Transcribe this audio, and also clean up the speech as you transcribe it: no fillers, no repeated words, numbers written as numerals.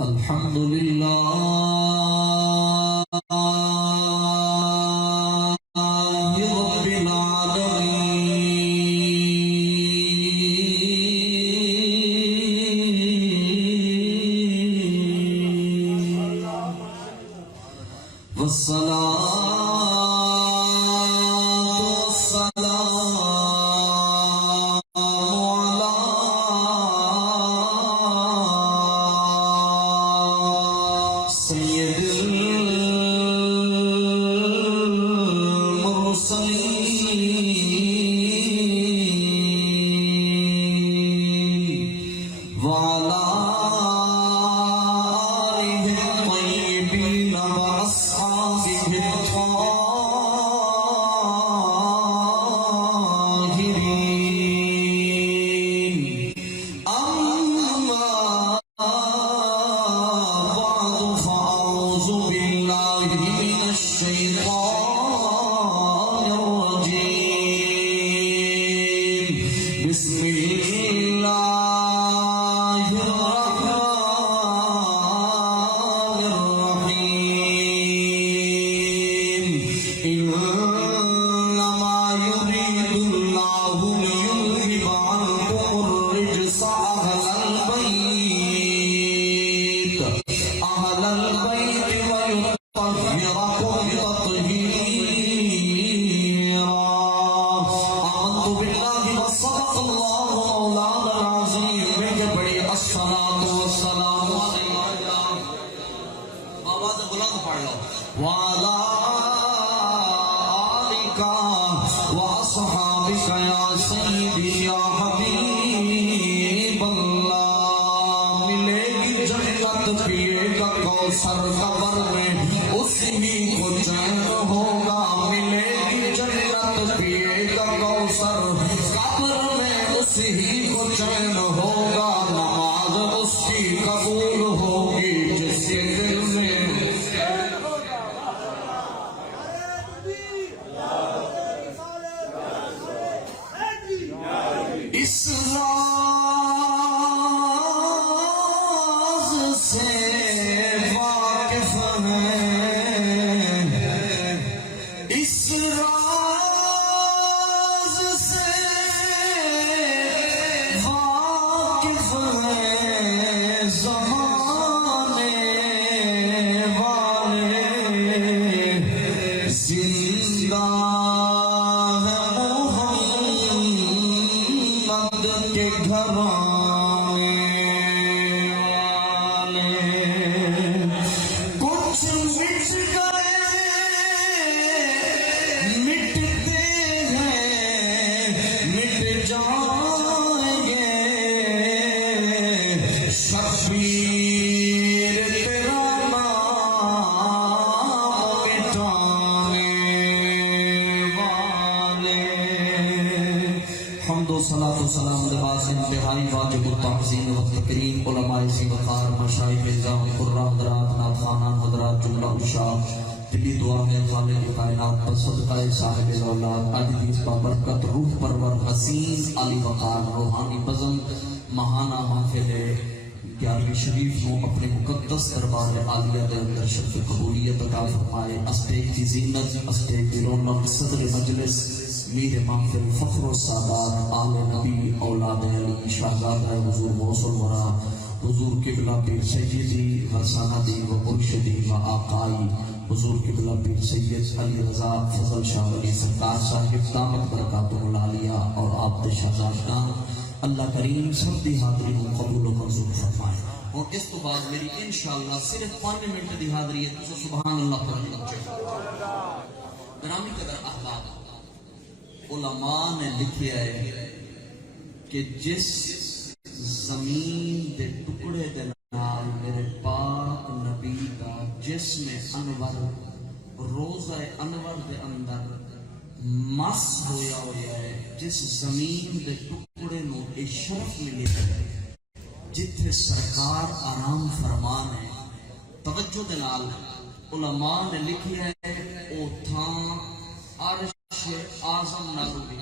الحمدللہ رب العالمین والصلاة صاحب اولاد علی برکت روح پرور حسین علی وقار روحانی بزم ماہانہ محفل 11ویں شریف کو اپنے مقدس دربار عالیہ دے اندر شرف قبولیت عطا فرمائے. اسٹیج کی زینت، اسٹیج کی رونق، صدر مجلس، میر محفل، فخر و سعادت، آل نبی اولاد علی شہزادہ حضور موصل ورا حضور قبلہ پیر سیدی و سندی و مرشدی و آقائی حضور قبلہ پیر سید علی رضا فضل شاہ ولی سرکار صاحب دامت برکاتہ العالیہ اور آپ دے شہزادگان اللہ کریم سب دی حاضری کو قبول و منظور فرمائے. اور اس تو بعد میری انشاءاللہ صرف 5 منٹ دی حاضری ہے. تو سبحان اللہ پڑھنے لگ جائے. گرامی قدر احباب، علماء نے لکھیا ہے کہ جس زمین دے ٹکڑے دے نال میرے پاک نبی دا جسم انور روزہ انور دے اندر مس ہویا ہے، جس زمین دے ٹکڑے نو اے شرف ملی ہے جتھے سرکار آرام فرمان ہے. توجہ دے نال علماء نے لکھی ہے او تھاں عرش اعظم نالو بھی